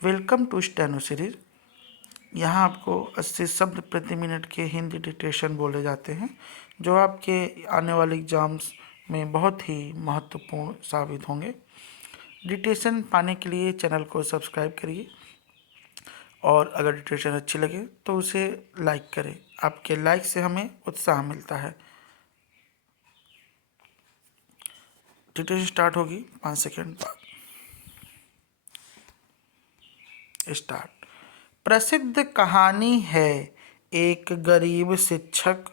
Welcome to steno series. यहाँ आपको 80 शब्द प्रति मिनट के हिंदी डिक्टेशन बोले जाते हैं, जो आपके आने वाले एग्जाम्स में बहुत ही महत्वपूर्ण साबित होंगे। डिक्टेशन पाने के लिए चैनल को सब्सक्राइब करिए और अगर डिक्टेशन अच्छी लगे तो उसे लाइक करें। आपके लाइक से हमें उत्साह मिलता है। डिक्टेशन स्टार्ट होगी 5 सेकेंड बाद। स्टार्ट। प्रसिद्ध कहानी है, एक गरीब शिक्षक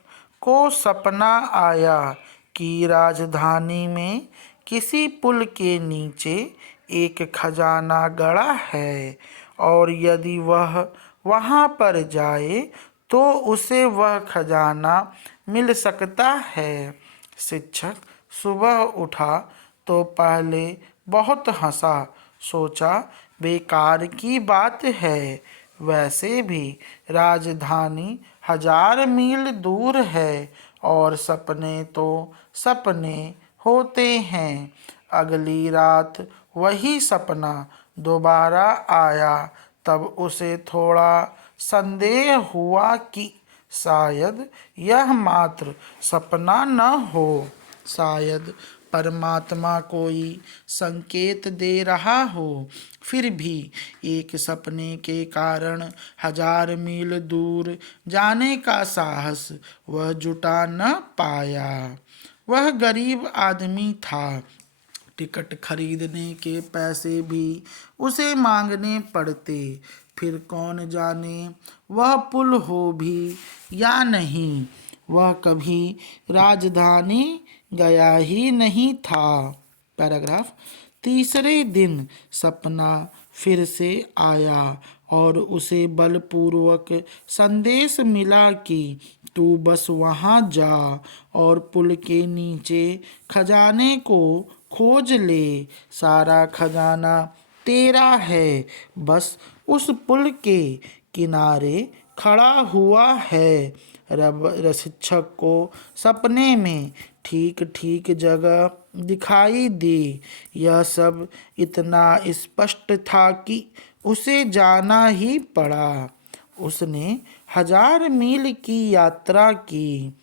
को सपना आया कि राजधानी में किसी पुल के नीचे एक खजाना गड़ा है और यदि वह वहां पर जाए तो उसे वह खजाना मिल सकता है। शिक्षक सुबह उठा तो पहले बहुत हंसा, सोचा बेकार की बात है। वैसे भी राजधानी 1000 मील दूर है और सपने तो सपने होते हैं। अगली रात वही सपना दोबारा आया। तब उसे थोड़ा संदेह हुआ कि शायद यह मात्र सपना न हो, शायद परमात्मा कोई संकेत दे रहा हो। फिर भी एक सपने के कारण 1000 मील दूर जाने का साहस वह जुटा न पाया। वह गरीब आदमी था, टिकट खरीदने के पैसे भी उसे मांगने पड़ते। फिर कौन जाने वह पुल हो भी या नहीं। वह कभी राजधानी गया ही नहीं था। पैराग्राफ। तीसरे दिन सपना फिर से आया और उसे बलपूर्वक संदेश मिला कि तू बस वहां जा और पुल के नीचे खजाने को खोज ले। सारा खजाना तेरा है, बस उस पुल के किनारे खड़ा हुआ है। शिक्षक को सपने में ठीक ठीक जगह दिखाई दी। यह सब इतना स्पष्ट था कि उसे जाना ही पड़ा। उसने 1000 मील की यात्रा की।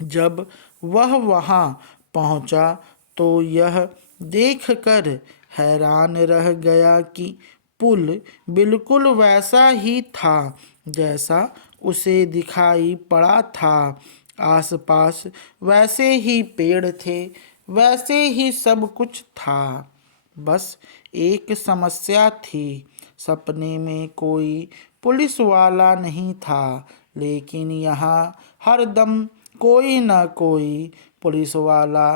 जब वह वहां पहुंचा तो यह देखकर हैरान रह गया कि पुल बिल्कुल वैसा ही था जैसा उसे दिखाई पड़ा था। आसपास वैसे ही पेड़ थे, वैसे ही सब कुछ था। बस एक समस्या थी, सपने में कोई पुलिस वाला नहीं था, लेकिन यहाँ हरदम कोई न कोई पुलिस वाला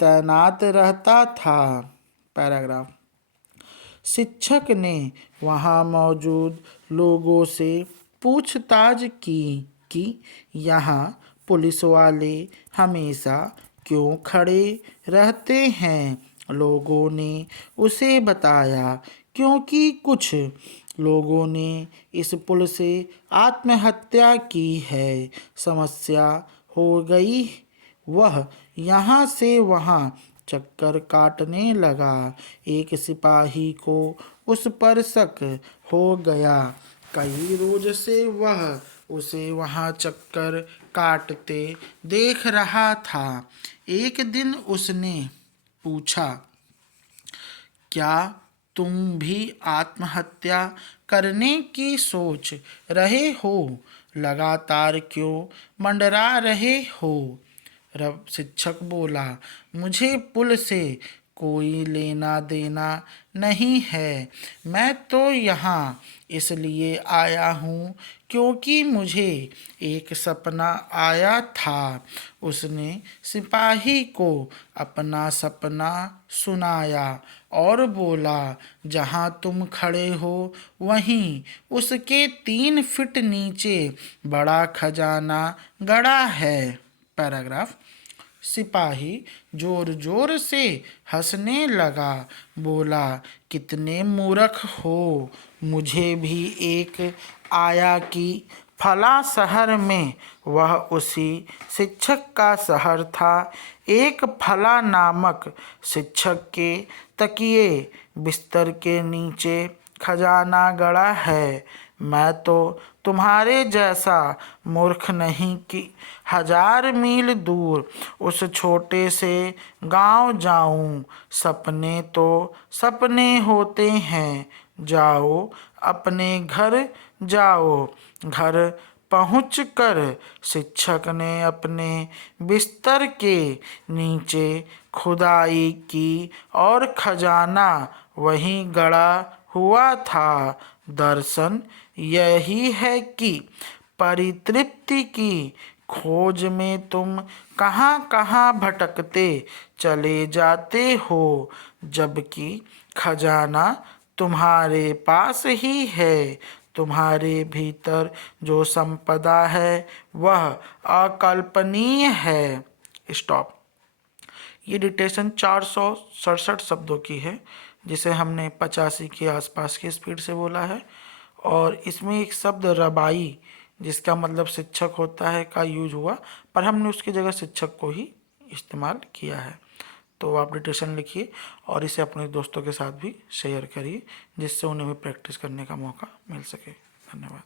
तैनात रहता था। पैराग्राफ। शिक्षक ने वहाँ मौजूद लोगों से पूछताछ की कि यहाँ पुलिस वाले हमेशा क्यों खड़े रहते हैं। लोगों ने उसे बताया क्योंकि कुछ लोगों ने इस पुल से आत्महत्या की है। समस्या हो गई। वह यहाँ से वहाँ चक्कर काटने लगा। एक सिपाही को उस पर शक हो गया। कई रोज से वह उसे वहाँ चक्कर काटते देख रहा था। एक दिन उसने पूछा, क्या तुम भी आत्महत्या करने की सोच रहे हो? लगातार क्यों मंडरा रहे हो? रब शिक्षक बोला, मुझे पुल से कोई लेना देना नहीं है। मैं तो यहाँ इसलिए आया हूँ क्योंकि मुझे एक सपना आया था। उसने सिपाही को अपना सपना सुनाया और बोला, जहाँ तुम खड़े हो वहीं उसके 3 फीट नीचे बड़ा खजाना गड़ा है। पैराग्राफ। सिपाही जोर जोर से हंसने लगा, बोला, कितने मूर्ख हो। मुझे भी एक आया कि फला शहर में, वह उसी शिक्षक का शहर था। एक फला नामक शिक्षक के तकिए बिस्तर के नीचे खजाना गड़ा है। मैं तो तुम्हारे जैसा मूर्ख नहीं कि 1000 मील दूर उस छोटे से गांव जाऊं। सपने तो सपने होते हैं, जाओ अपने घर जाओ। घर पहुंचकर शिक्षक ने अपने बिस्तर के नीचे खुदाई की और खजाना वहीं गड़ा हुआ था। दर्शन यही है कि परितृप्ति की खोज में तुम कहाँ कहाँ भटकते चले जाते हो, जबकि खजाना तुम्हारे पास ही है। तुम्हारे भीतर जो संपदा है वह अकल्पनीय है। स्टॉप। ये डिक्टेशन 467 शब्दों की है, जिसे हमने 85 के आसपास की स्पीड से बोला है। और इसमें एक शब्द रबाई, जिसका मतलब शिक्षक होता है, का यूज हुआ, पर हमने उसकी जगह शिक्षक को ही इस्तेमाल किया है। तो आप डिक्टेशन लिखिए और इसे अपने दोस्तों के साथ भी शेयर करिए, जिससे उन्हें भी प्रैक्टिस करने का मौका मिल सके। धन्यवाद।